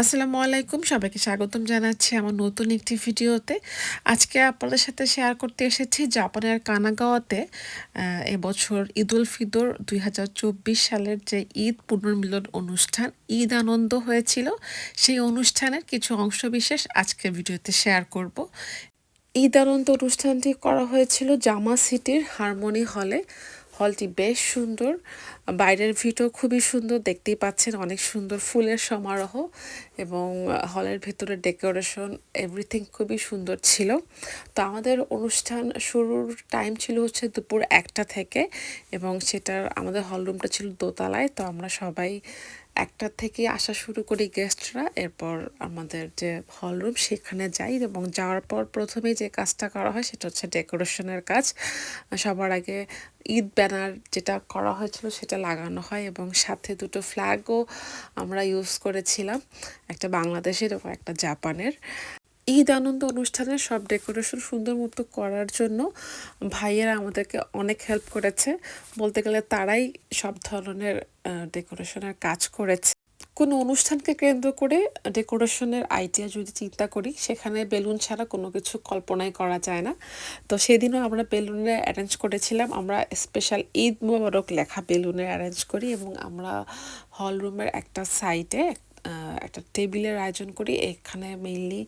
আসসালামু আলাইকুম, সবাইকে স্বাগতম জানাচ্ছি আমার নতুন একটি ভিডিওতে। আজকে আপনাদের সাথে শেয়ার করতে এসেছি জাপানের কানাগাওয়াতে এবছর ঈদুল ফিতর 2024 সালের যে ঈদ পুনর্মিলন অনুষ্ঠান ঈদ আনন্দ হয়েছিল, সেই অনুষ্ঠানের কিছু অংশবিশেষ আজকের ভিডিওতে শেয়ার করব। ঈদ আনন্দ অনুষ্ঠানটি করা হয়েছিল জামা সিটির হারমোনি হলে। হলটি বেশ সুন্দর, বাইরের ভিউটাও খুবই সুন্দর, দেখতেই পাচ্ছেন অনেক সুন্দর ফুলের সমারোহ এবং হলের ভিতরে ডেকোরেশন এভরিথিং খুবই সুন্দর ছিল। তো আমাদের অনুষ্ঠান শুরুর টাইম ছিল হচ্ছে দুপুর 1টা থেকে এবং সেটার আমাদের হলরুমটা ছিল দোতলায়। তো আমরা সবাই 1টা থেকে আসা শুরু করি গেস্টরা, এরপর আমাদের যে হলরুম সেখানে যাই এবং যাওয়ার পর প্রথমেই যে কাজটা করা হয় সেটা হচ্ছে ডেকোরেশনের কাজ। সবার আগে ঈদ ব্যানার যেটা করা হয়েছিল সেটা লাগানো হয় এবং সাথে দুটো ফ্ল্যাগও আমরা ইউজ করেছিলাম, একটা বাংলাদেশের এবং একটা জাপানের। ঈদ আনন্দ অনুষ্ঠানের সব ডেকোরেশন সুন্দর মতো করার জন্য ভাইয়েরা আমাদেরকে অনেক হেল্প করেছে, বলতে গেলে তারাই সব ধরনের ডেকোরেশনের কাজ করেছে। কোনো অনুষ্ঠানকে কেন্দ্র করে ডেকোরেশনের আইডিয়া যদি চিন্তা করি, সেখানে বেলুন ছাড়া কোনো কিছু কল্পনাই করা যায় না। তো সেদিনও আমরা বেলুনে অ্যারেঞ্জ করেছিলাম, আমরা স্পেশাল ঈদ মোবারক লেখা বেলুনে অ্যারেঞ্জ করি এবং আমরা হল রুমের একটা সাইডে একটা টেবিলের আয়োজন করি। এখানে মেইনলি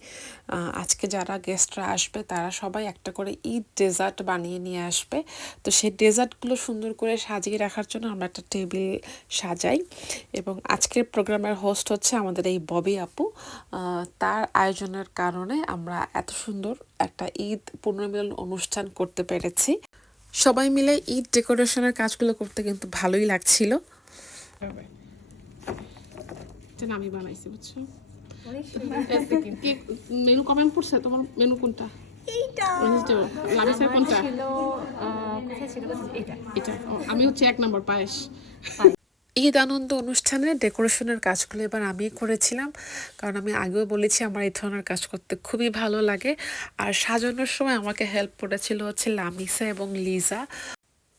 আজকে যারা গেস্টরা আসবে তারা সবাই একটা করে ঈদ ডেজার্ট বানিয়ে নিয়ে আসবে। তো সেই ডেজার্টগুলো সুন্দর করে সাজিয়ে রাখার জন্য আমরা একটা টেবিল সাজাই এবং আজকের প্রোগ্রামের হোস্ট হচ্ছে আমাদের এই ববি আপু। তার আয়োজনের কারণে আমরা এত সুন্দর একটা ঈদ পুনর্মিলন অনুষ্ঠান করতে পেরেছি। সবাই মিলে ঈদ ডেকোরেশনের কাজগুলো করতে কিন্তু ভালোই লাগছিল। আমি বানাইছি, বুঝছো? মেনু কমেন্ট পড়ছে তোমার? মেনু কোনটা? আমি হচ্ছে 1 নম্বর পায়েস। ঈদ আনন্দ অনুষ্ঠানের ডেকোরেশনের কাজগুলো এবার আমি করেছিলাম, কারণ আমি আগেও বলেছি আমার এই ধরনের কাজ করতে খুবই ভালো লাগে। আর সাজানোর সময় আমাকে হেল্প করেছিল হচ্ছে লামিসা এবং লিজা।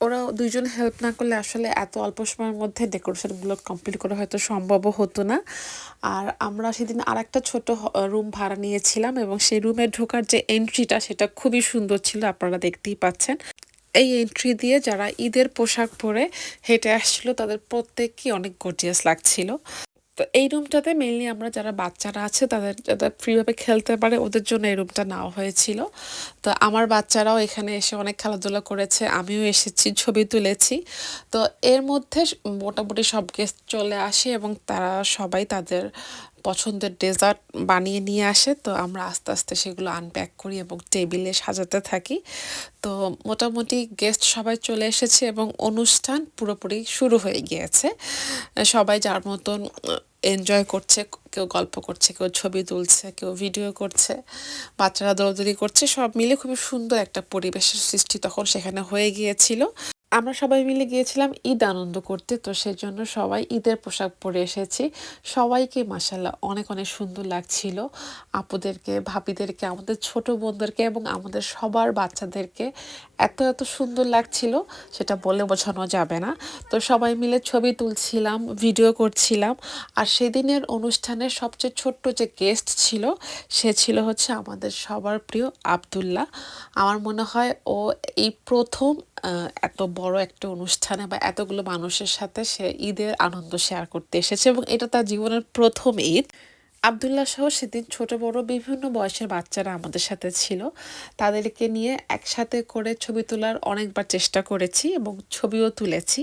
ওরা দুইজন হেল্প না করলে আসলে এত অল্প সময়ের মধ্যে ডেকোরেশনগুলো কমপ্লিট করা হয়তো সম্ভবও হতো না। আর আমরা সেদিন আরেকটা ছোট রুম ভাড়া নিয়েছিলাম এবং সেই রুমে ঢোকার যে এন্ট্রিটা সেটা খুবই সুন্দর ছিল, আপনারা দেখতেই পাচ্ছেন। এই এন্ট্রি দিয়ে যারা ঈদের পোশাক পরে হেঁটে আসছিল তাদের প্রত্যেককেই অনেক গর্জিয়াস লাগছিল। তো এই রুমটাতে মেইনলি আমরা যারা বাচ্চারা আছে তাদের যাতে ফ্রিভাবে খেলতে পারে ওদের জন্য এই রুমটা নেওয়া হয়েছিল। তো আমার বাচ্চারাও এখানে এসে অনেক খেলাধুলা করেছে, আমিও এসেছি, ছবি তুলেছি। তো এর মধ্যে মোটামুটি সব গেস্ট চলে আসে এবং তারা সবাই তাদের পছন্দের ডেজার্ট বানিয়ে নিয়ে আসে। তো আমরা আস্তে আস্তে সেগুলো আনপ্যাক করি এবং টেবিলে সাজাতে থাকি। তো মোটামুটি গেস্ট সবাই চলে এসেছে এবং অনুষ্ঠান পুরোপুরি শুরু হয়ে গিয়েছে। সবাই যার মতন এনজয় করছে, কেউ গল্প করছে, কেউ ছবি তুলছে, কেউ ভিডিও করছে, বাচ্চারা দৌড়দৌড়ি করছে, সব মিলে খুবই সুন্দর একটা পরিবেশের সৃষ্টি তখন সেখানে হয়ে গিয়েছিল। আমরা সবাই মিলে গিয়েছিলাম ঈদ আনন্দ করতে, তো সেজন্য সবাই ঈদের পোশাক পরে এসেছি। সবাইকে মাশাআল্লাহ অনেক অনেক সুন্দর লাগছিল, আপুদেরকে, ভাবিদেরকে, আমাদের ছোট বোনদেরকে এবং আমাদের সবার বাচ্চাদেরকে এত এত সুন্দর লাগছিল সেটা বলে বোঝানো যাবে না। তো সবাই মিলে ছবি তুলছিলাম, ভিডিও করছিলাম। আর সেদিনের অনুষ্ঠানের সবচেয়ে ছোট্ট যে গেস্ট ছিল সে ছিল হচ্ছে আমাদের সবার প্রিয় আব্দুল্লাহ। আমার মনে হয় ও এই প্রথম এত বড় একটা অনুষ্ঠানে বা এতগুলো মানুষের সাথে সে ঈদের আনন্দ শেয়ার করতে এসেছে এবং এটা তার জীবনের প্রথম ঈদ। আব্দুল্লাহ সহ সেদিন ছোট বড় বিভিন্ন বয়সের বাচ্চারা আমাদের সাথে ছিল, তাদেরকে নিয়ে একসাথে করে ছবি তোলার অনেকবার চেষ্টা করেছি এবং ছবিও তুলেছি।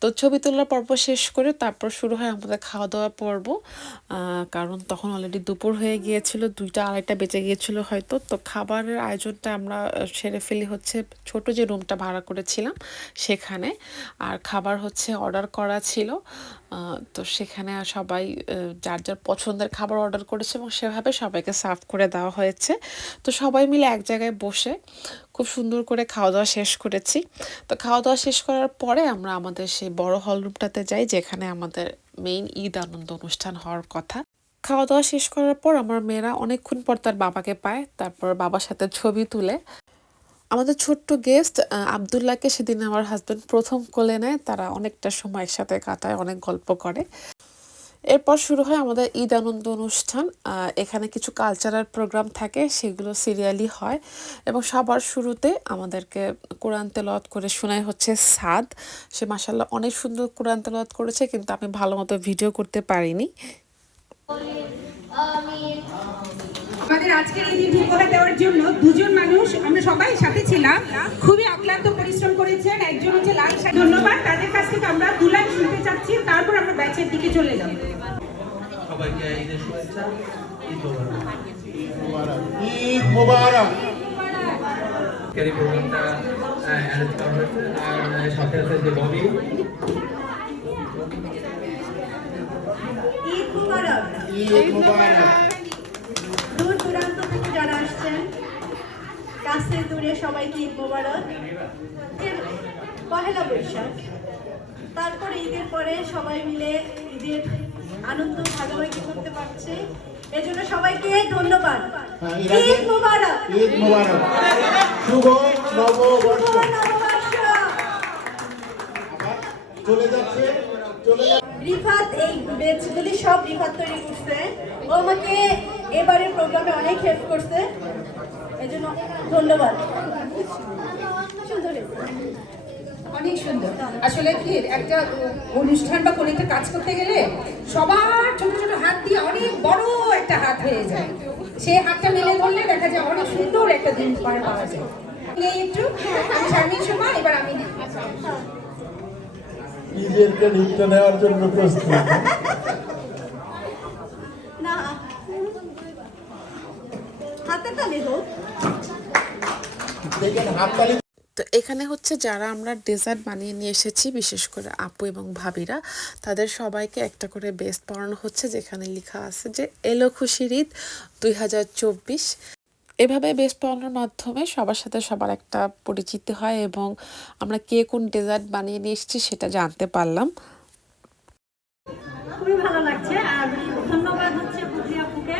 তো ছবি তোলার পর্ব শেষ করে তারপর শুরু হয় আমাদের খাওয়া দাওয়া পর্ব, কারণ তখন অলরেডি দুপুর হয়ে গিয়েছিল, 2টা 2:30 বেজে গিয়েছিল হয়তো। তো খাবারের আয়োজনটা আমরা সেরে ফেলি হচ্ছে ছোট যে রুমটা ভাড়া করেছিলাম সেখানে। আর খাবার হচ্ছে অর্ডার করা ছিল। তো সেখানে সবাই যার যার পছন্দের খাবার অর্ডার করেছে এবং সেভাবে সবাইকে সার্ভ করে দেওয়া হয়েছে। তো সবাই মিলে এক জায়গায় বসে খুব সুন্দর করে খাওয়া দাওয়া শেষ করেছি। তো খাওয়া দাওয়া শেষ করার পরে আমরা আমাদের সেই বড় হল রুমটাতে যাই যেখানে আমাদের মেইন ঈদ আনন্দ অনুষ্ঠান হওয়ার কথা। খাওয়া দাওয়া শেষ করার পর আমার মেয়েরা অনেকক্ষণ পর তার বাবাকে পায়, তারপর বাবার সাথে ছবি তুলে। আমাদের ছোট্ট গেস্ট আব্দুল্লাহকে সেদিন আমার হাজব্যান্ড প্রথম কোলে নেয়, তারা অনেকটা সময় একসাথে কাটায়, অনেক গল্প করে। এরপর শুরু হয় আমাদের ঈদ আনন্দ অনুষ্ঠান। এখানে কিছু কালচারাল প্রোগ্রাম থাকে, সেগুলো সিরিয়ালি হয় এবং সবার শুরুতে আমাদেরকে কোরআন তেলাওয়াত করে শোনায় হচ্ছে সাদ। সে মাশাআল্লাহ অনেক সুন্দর কোরআন তেলাওয়াত করেছে, কিন্তু আমি ভালো মতো ভিডিও করতে পারিনি। আমাদের আজকের এই দিনটি উপহার দেওয়ার জন্য দুজন মানুষ আমরা সবাই সাথে ছিলাম, খুবই অক্লান্ত পরিশ্রম করেছেন। একজন হচ্ছে লাল শাড়ি, ধন্যবাদ। তাদের কাছ থেকে আমরা 2 লাইন শুনতে চাচ্ছি, তারপর আমরা ব্যাচের দিকে চলে যাব। সবাইকে ঈদের শুভেচ্ছা, ঈদ মোবারক। ঈদ মোবারক। এই প্রোগ্রামটা অ্যারেঞ্জ করা হয়েছে, আর সাথে আছে যে ববি। ঈদ মোবারক। ঈদ মোবারক। দূর দূরান্ত থেকে যারা আসছেন, কাছে দূরে সবাইকে ঈদ মোবারক। পহেলা বৈশাখ, তারপরে ঈদের পরে সবাই মিলে ঈদের আনন্দ ভাগাভাগি করতে পারছে, এজন্য সবাইকে ধন্যবাদ। ঈদ মোবারক। ঈদ মোবারক। শুভ নববর্ষ। চলে যাচ্ছে, চলে রিফাত এই বেচগুলি সব রিফাত তৈরি করছে। ও আমাকে এবারের প্রোগ্রামে অনেক হেল্প করছে, এজন্য ধন্যবাদ। সুন্দর হয়েছে। অনেক সুন্দর। আসলে কি একটা অনুষ্ঠান বা কোনো একটা কাজ করতে গেলে সবার ছোট ছোট হাত দিয়ে অনেক বড় একটা হাত হয়ে যায়, সেই হাতটা মেলে ধরলে দেখা যায় অনেক সুন্দর একটা দিন পার পাওয়া যায়। একটু আমি শারমিন শর্মা, এবার আমি ঈদের ক্রেডিটটা নেওয়ার জন্য প্রস্তুত। না, হাতে তালি হোক। দেখেন হাততালি। তো এখানে হচ্ছে যারা আমরা ডেজার্ট বানিয়ে নিয়ে এসেছি, বিশেষ করে আপু এবং ভাবিরা, তাদের সবাইকে একটা করে বেস্ট পড়ানো হচ্ছে, যেখানে লেখা আছে যে এলো খুশির ঈদ 2024। এভাবে বেস্ট পড়ানোর মাধ্যমে সবার সাথে সবার একটা পরিচিতি হয় এবং আমরা কে কোন ডেজার্ট বানিয়ে নিয়ে এসেছি সেটা জানতে পারলাম। খুবই ভালো লাগছে। আর ধন্যবাদ হচ্ছে পুত্রি আপুকে,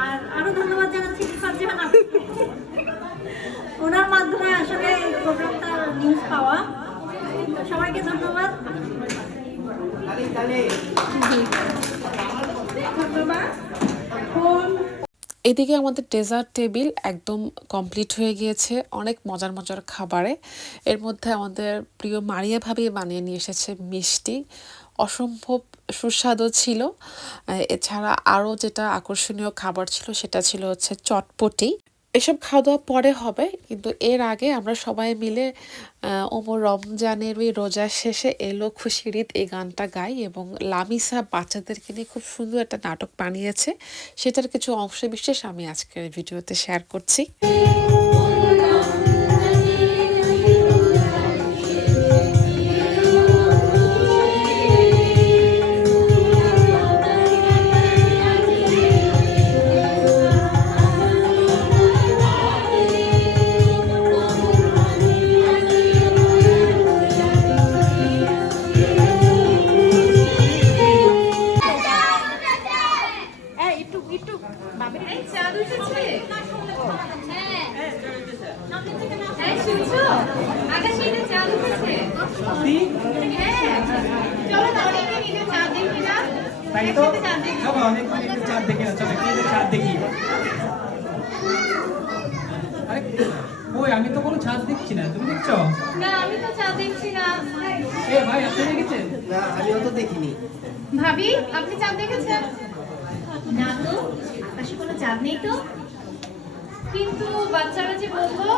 আর আরো ধন্যবাদ জানাচ্ছি রিফাত জাহান আপুকে। ওনার মাধ্যমে আসলে এই প্রোগ্রামটা নিউজ পাওয়া। সবাইকে ধন্যবাদ। ধন্যবাদ। এদিকে আমাদের ডেজার্ট টেবিল একদম কমপ্লিট হয়ে গিয়েছে অনেক মজার মজার খাবারে। এর মধ্যে আমাদের প্রিয় মারিয়া ভাবি বানিয়ে নিয়ে এসেছে মিষ্টি, অসম্ভব সুস্বাদু ছিল। এছাড়া আরও যেটা আকর্ষণীয় খাবার ছিল সেটা ছিল হচ্ছে চটপটি। এসব খাওয়া দাওয়া পরে হবে, কিন্তু এর আগে আমরা সবাই মিলে ওমর রমজানের ওই রোজা শেষে এলো খুশির ঈদ এই গানটা গাই এবং লামিসা বাচ্চাদেরকে নিয়ে খুব সুন্দর একটা নাটক বানিয়েছে, সেটার কিছু অংশ বিশেষ আমি আজকের ভিডিওতে শেয়ার করছি। তাই তো চলো অনেকক্ষণ একটু চাঁদ দেখি না, চলো কি চাঁদ দেখি। আরে ওই আমি তো কোনো চাঁদ দেখছি না, তুমি দেখছো? না, আমি তো চাঁদ দেখছি না। এ ভাই আপনি দেখেছেন? না আমিও তো দেখিনি। ভাবি, আপনি চাঁদ দেখেছেন? না তো, আকাশে কোনো চাঁদ নেই তো। কিন্তু বাচ্চারা যে বললো,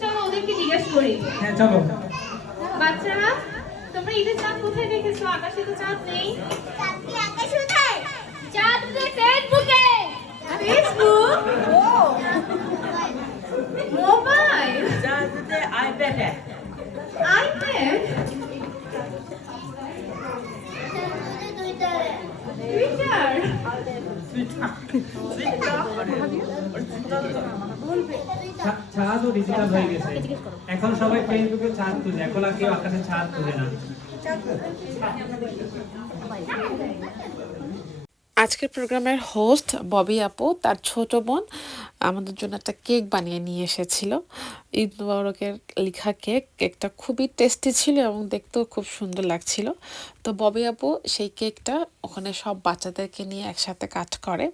চলো ওদেরকে জিজ্ঞেস করি। হ্যাঁ চলো। বাচ্চারা, তোমরা ঈদের চাঁদ কোথায় দেখেছো? আকাশে তো চাঁদ নেই। চাঁদ ফেসবুকে। ফেসবুক? ও মোবাইল। চাঁদে আইপ্যাডে। আইপ্যাড? টুইটার? চাঁদও ডিজিটাল হয়ে গেছে, এখন সবাই ফেসবুকে চাঁদ খুঁজে, এখন আর কেউ আকাশে চাঁদ খুঁজে না। আজকের প্রোগ্রামের হোস্ট ববি আপু তার ছোট বোন আমাদের জন্য একটা কেক বানিয়ে নিয়ে এসেছিল। ঈদ মোবারকের লেখা কেকটা খুবই টেস্টি ছিল এবং দেখতেও খুব সুন্দর লাগছিল। তো ববি আপু সেই কেকটা ওখানে সব বাচ্চাদেরকে নিয়ে একসাথে কাট করে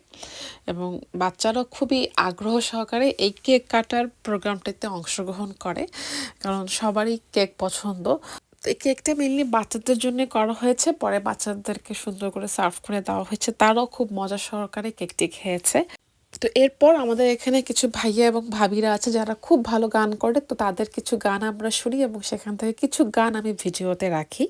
এবং বাচ্চারাও খুবই আগ্রহ সহকারে এই কেক কাটার প্রোগ্রামটিতে অংশগ্রহণ করে, কারণ সবারই কেক পছন্দ। তো এই কেকটা মেনলি বাচ্চাদের জন্য করা হয়েছে, পরে বাচ্চাদেরকে সুন্দর করে সার্ভ করে দেওয়া হয়েছে, তারাও খুব মজা সহকারে কেকটি খেয়েছে। তো এরপর আমাদের এখানে কিছু ভাইয়া এবং ভাবিরা আছে যারা খুব ভালো গান করে, তো তাদের কিছু গান আমরা শুনি এবং সেখান থেকে কিছু গান আমি ভিডিওতে রাখি।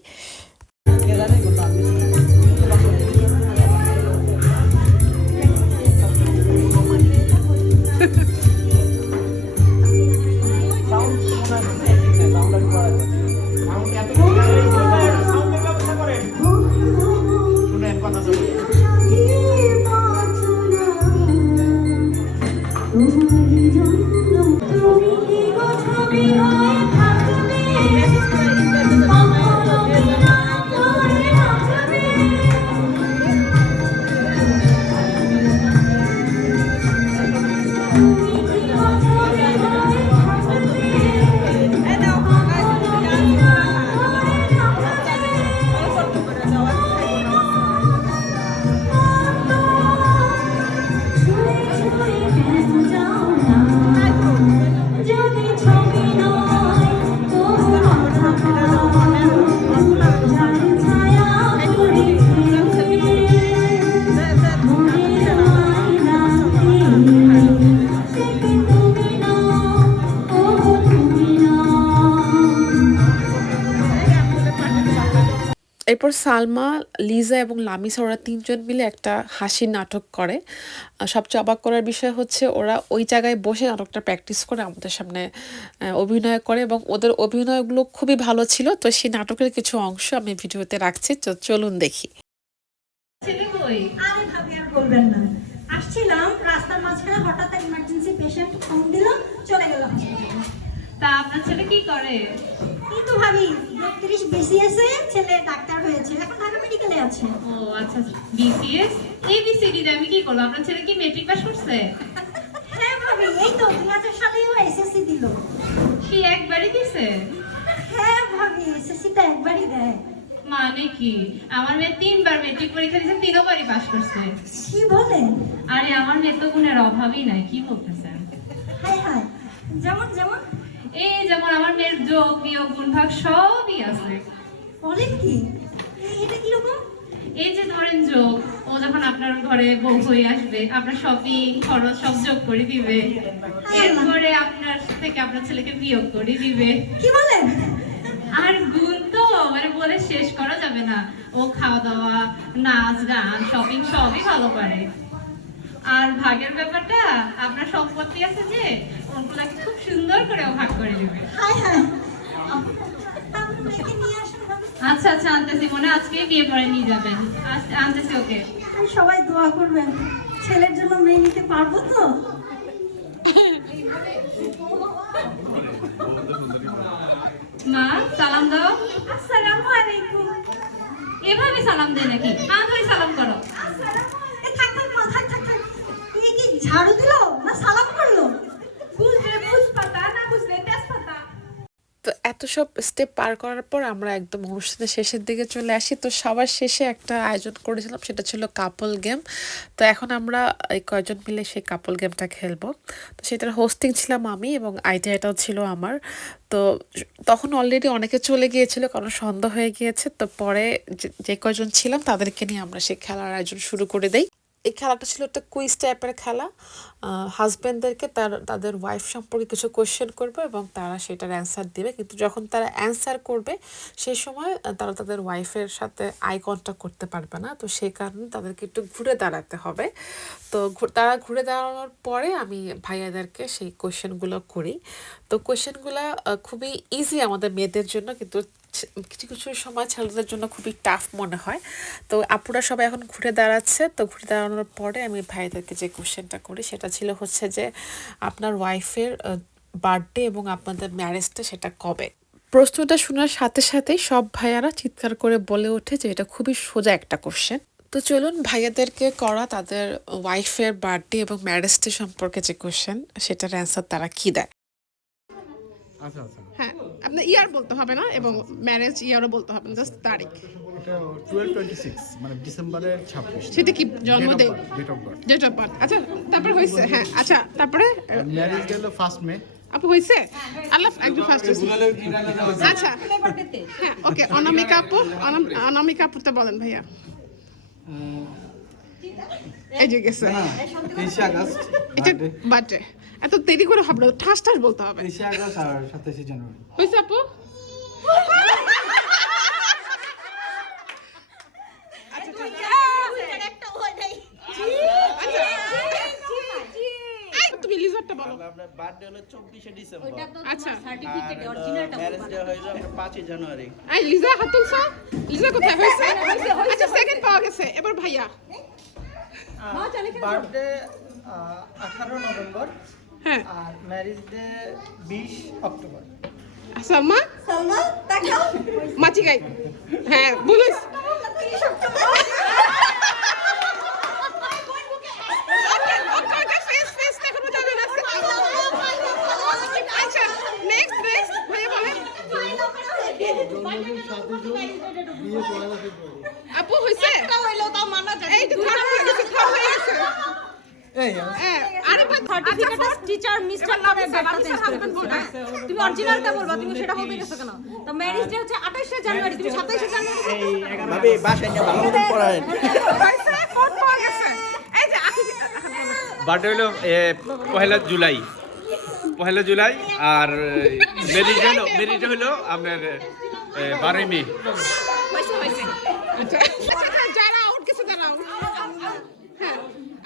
এরপর সালমা, লিজা এবং লামিসা ওরা তিনজন মিলে একটা হাসির নাটক করে। সবচেয়ে অবাক করার বিষয় হচ্ছে ওরা ওই জায়গায় বসে নাটকটা প্র্যাকটিস করে আমাদের সামনে অভিনয় করে এবং ওদের অভিনয়গুলো খুবই ভালো ছিল। তো সেই নাটকের কিছু অংশ আমি ভিডিওতে রাখছি, তো চলুন দেখি। আরে ভাবি আর বলবেন না, আসছিলাম রাস্তার মাঝখানে হঠাৎ ইমার্জেন্সি পেশেন্ট ফোন দিল, চলে গেলাম। তা আপনার ছেলে কি করে? এই তো ভাবি ৩২ BCS এ ছেলে ডাক্তার হয়েছে, এখন ঢাকা মেডিকেলে আছে। ও আচ্ছা, BCS ABCD দিয়ে আমি কি করবো? আপনার ছেলে কি মেট্রিক পাস করছে? হ্যাঁ ভাবি, এই তো 2000 সালেও SSC দিল। কি একবারই দিছে? হ্যাঁ ভাবি, SSC টা একবারই দেয়। মানে কি? আমার মেয়ে 3বার মেট্রিক পরীক্ষা দিয়েছে, 3বারই পাস করছে। কি বলেন? আরে আমার মেয়ে তো গুণের অভাবই নাই, কি বলতেছেন? হাই হাই, যেমন যেমন এই যেমন আমার মেয়ের যোগ বিয়োগ গুণ ভাগ সবই আছে। বলেন কি? এটা কিরকম? এই যে ধরেন যোগ, ও যখন আপনার ঘরে বউ হয়ে আসবে, আপনার শপিং খরচ সব যোগ করে দিবে, এরপরে আপনার থেকে আপনার ছেলেকে বিয়োগ করে দিবে। কি বলেন? আর গুণ তো মানে বলে শেষ করা যাবে না। ও খাওয়া দাওয়া, নাচ গান, শপিং সবই ভালো পারে। আর ভাগের ব্যাপারটা, আপনার সম্পত্তি আছে যে, ওগুলাকে খুব সুন্দর করে ও ভাগ করে দিবে। হাই হাই, আপনার মেয়েকে নিয়ে আসেন ভাবি। আচ্ছা আচ্ছা, আনতেছি, মনে আজকেই বিয়ে পরে নিয়ে যাবেন। আনতেছি ওকে। আর সবাই দোয়া করবেন, ছেলের জন্য মেয়ে নিতে পারবো তো? মা সালাম দাও। আসসালামু আলাইকুম। এভাবে সালাম দেয় নাকি? মা ধরে সালাম করো। এ থাক থাক মা, থাক থাক থাক। তুই কি ঝাড়ু দিলো না সালাম করলো? বুঝলে বুঝপাতা, না বুঝলে তেজপাতা। তো এত সব স্টেপ পার করার পর আমরা একদম অনুষ্ঠানের শেষের দিকে চলে আসি। তো সবার শেষে একটা আয়োজন করেছিলাম, সেটা ছিল কাপল গেম। তো এখন আমরা এই কয়জন মিলে সেই কাপল গেমটা খেলবো। তো সেটার হোস্টিং ছিলাম আমি এবং আইডিয়াটাও ছিল আমার। তো তখন অলরেডি অনেকে চলে গিয়েছিল কারণ সন্ধ্যা হয়ে গিয়েছে। তো পরে যে কয়জন ছিলাম তাদেরকে নিয়ে আমরা সেই খেলার আয়োজন শুরু করে দেই। এই খেলাটা ছিল একটা কুইজ টাইপের খেলা। হাজব্যান্ডদেরকে তাদের ওয়াইফ সম্পর্কে কিছু কোয়েশ্চেন করবে এবং তারা সেটার অ্যান্সার দেবে, কিন্তু যখন তারা অ্যান্সার করবে সেই সময় তারা তাদের ওয়াইফের সাথে আই কন্ট্যাক্ট করতে পারবে না। তো সেই কারণে তাদেরকে একটু ঘুরে দাঁড়াতে হবে। তো তারা ঘুরে দাঁড়ানোর পরে আমি ভাইয়াদেরকে সেই কোয়েশ্চেনগুলো করি। তো কোয়েশ্চেনগুলো খুবই ইজি আমাদের মেয়েদের জন্য, কিন্তু কিছু কিছু সময় ছেলেদের জন্য খুবই টাফ মনে হয়। তো আপুরা সবাই এখন ঘুরে দাঁড়াচ্ছে। তো ঘুরে দাঁড়ানোর পরে আমি ভাইদেরকে যে কোশ্চেনটা করি সেটা ছিল হচ্ছে যে আপনার ওয়াইফের বার্থডে এবং আপনাদের ম্যারেজটা সেটা কবে। প্রশ্নটা শোনার সাথে সাথেই সব ভাইয়ারা চিৎকার করে বলে ওঠে যে এটা খুবই সোজা একটা কোশ্চেন। তো তো চলুন ভাইয়াদেরকে করা তাদের ওয়াইফের বার্থডে এবং ম্যারেজ ডে সম্পর্কে যে কোশ্চেন সেটার অ্যান্সার তারা কি দেয়। আচ্ছা আচ্ছা হ্যাঁ, আপনার ইয়ার বলতে হবে না এবং ম্যারেজ ইয়ারও বলতে হবে না, জাস্ট তারিখ। এটা 12/26 মানে ডিসেম্বরের 26 সেটা কি জন্মদিন? Date of birth. Date of birth. আচ্ছা, তারপরে হয়েছে। হ্যাঁ, আচ্ছা, তারপরে ম্যারেজ ডে হলো 1 মে। আপু হয়েছে? আল্লাহ একদম ফার্স্ট হয়েছে। আচ্ছা, হ্যাঁ, ওকে। অনামিকা আপু, অনামিকা আপুতে বলেন ভাইয়া। এই যে গেছে 23 আগস্ট এটা বার্থডে। এত দেরি করে হবে না, ঠাস ঠাস বলতে হবে। 23 আগস্ট আর 27 জানুয়ারি। হয়েছে আপু? এই, তুমি লিজারটা বলো। আপনার বার্থডে হলো 24শে ডিসেম্বর। আচ্ছা, সার্টিফিকেট অরিজিনালটা ম্যারেজ ডে হইলো আপনার 5ই জানুয়ারি। এই লিজা হাত তুলছো? লিজা কোথায় হয়েছে? আচ্ছা, সেকেন্ড পাওয়া গেছে। এবার ভাইয়া। বার্থডে 18 নভেম্বর হ্যাঁ, আর marriage day 20 October. Salma Salma তাকাও মাছি গাই। হ্যাঁ, বলিস। আচ্ছা, নেক্সট ভাইয়া বলেন। আপু হয়েছে? এই তো থার্ড হয়ে গেছে, থার্ড হয়ে গেছে। হ্যাঁ, আরেকবার সার্টিফিকেট টিচার মিস্টার করে ডেটটা চেঞ্জ করে ফেলছে। তুমি অরিজিনালটা বলবা, তুমি সেটা বলতে গেছো কেন? তো ম্যারেজ ডে হচ্ছে 28শে জানুয়ারি, তুমি 27শে জানুয়ারি ভাবি বাসায় নিয়ে ভালো মতো পড়ায়। হয়েছে, ফোর্থ পাওয়া গেছে। এই যে আখি বার্থডে হলো 1 জুলাই, 1 জুলাই আর ম্যারেজ হলো আপনার 12 মে। আচ্ছা, আচ্ছা, যারা আউট গেছে দাঁড়াও। হ্যাঁ,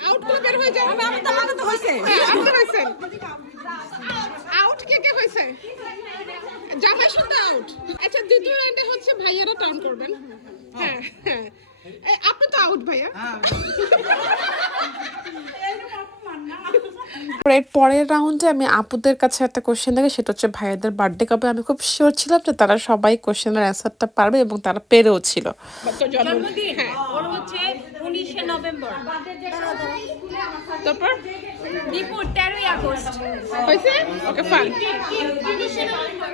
আউট করে বের হয়ে যাও। আমি তো আমাকে তো হইছে। হ্যাঁ, আপনি হইছেন। আউট কে হইছে? জামাই শুদ্ধ আউট। আচ্ছা, দ্বিতীয় রাউন্ডে হচ্ছে ভাইয়ারা টার্ন করবেন। হ্যাঁ, হ্যাঁ। আপনি তো আউট ভাইয়া। এর পরের রাউন্ডে আমি আপুদের কাছে একটা কোশ্চেন থাকে, সেটা হচ্ছে ভাইয়াদের বার্থডে কবে। আমি খুব শিওর ছিলাম যে তারা সবাই কোশ্চেনের অ্যান্সারটা পারবে এবং তারা পেরেও ছিল। জন্মদিন ওর হচ্ছে 19শে নভেম্বর। তারপর দীপুর 13ই আগস্ট। হয়েছে? ওকে, ফাইন। 19শে নভেম্বর।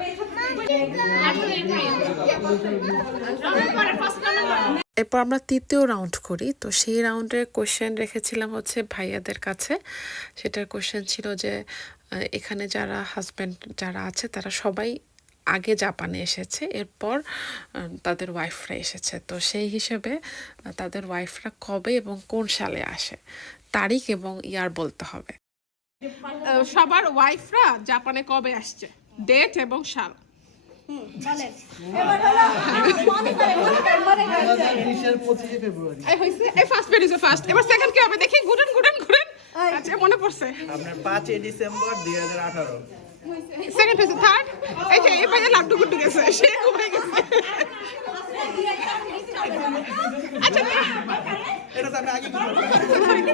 18 এপ্রিল। নভেম্বরের 1 নভেম্বর। এরপর আমরা তৃতীয় রাউন্ড করি। তো সেই রাউন্ডের কোশ্চেন রেখেছিলাম হচ্ছে ভাইয়াদের কাছে। সেটার কোশ্চেন ছিল যে এখানে যারা হাজব্যান্ড যারা আছে তারা সবাই আগে জাপানে এসেছে, এরপর তাদের ওয়াইফরা এসেছে। তো সেই হিসেবে তাদের ওয়াইফরা কবে এবং কোন সালে আসে, তারিখ এবং ইয়ার বলতে হবে। সবার ওয়াইফরা জাপানে কবে আসছে, ডেট এবং সাল। বলেন এবার হলো মনে করে 25শে ফেব্রুয়ারি। এই হইছে, এই ফার্স্ট পেজ ইজ ফার্স্ট। এবার সেকেন্ড কি হবে দেখি? ঘুরেন। আচ্ছা, মনে পড়ছে। আপনার 5ই ডিসেম্বর 2018। Second page, third. এই যে এই ভাইয়া লাড্ডু গুড্ডু গেছে, সে ঘুরে গেছে। আচ্ছা, এটা তো আমি আগে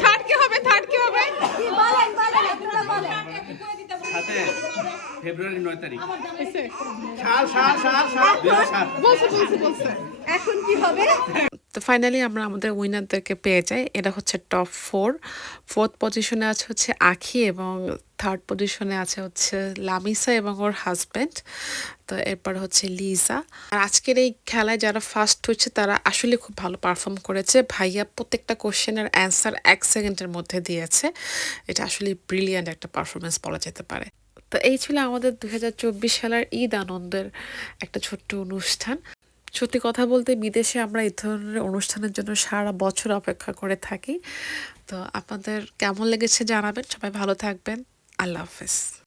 থার্ড কি হবে? বলেন আপনারা বলেন সাথে ফেব্রুয়ারি 9 তারিখ। হইছে? সাল 2007। বলছে। এখন কি হবে? তো ফাইনালি আমরা আমাদের উইনারদেরকে পেয়ে যাই। এরা হচ্ছে টপ 4। ফোর্থ পজিশনে আছে হচ্ছে আখি এবং থার্ড পজিশনে আছে হচ্ছে লামিসা এবং ওর হাজব্যান্ড। তো এরপর হচ্ছে লিজা। আর আজকের এই খেলায় যারা ফার্স্ট হচ্ছে তারা আসলে খুব ভালো পারফর্ম করেছে। ভাইয়া প্রত্যেকটা কোশ্চেনের অ্যান্সার 1 সেকেন্ডের মধ্যে দিয়েছে। এটা আসলে ব্রিলিয়ান্ট একটা পারফরমেন্স বলা যেতে পারে। তো এই ছিল আমাদের 2024 সালের ঈদ আনন্দের একটা ছোট্ট অনুষ্ঠান। সত্যি কথা বলতে বিদেশে আমরা এই ধরনের অনুষ্ঠানের জন্য সারা বছর অপেক্ষা করে থাকি। তো আপনাদের কেমন লেগেছে জানাবেন। সবাই ভালো থাকবেন। আল্লাহ হাফেজ।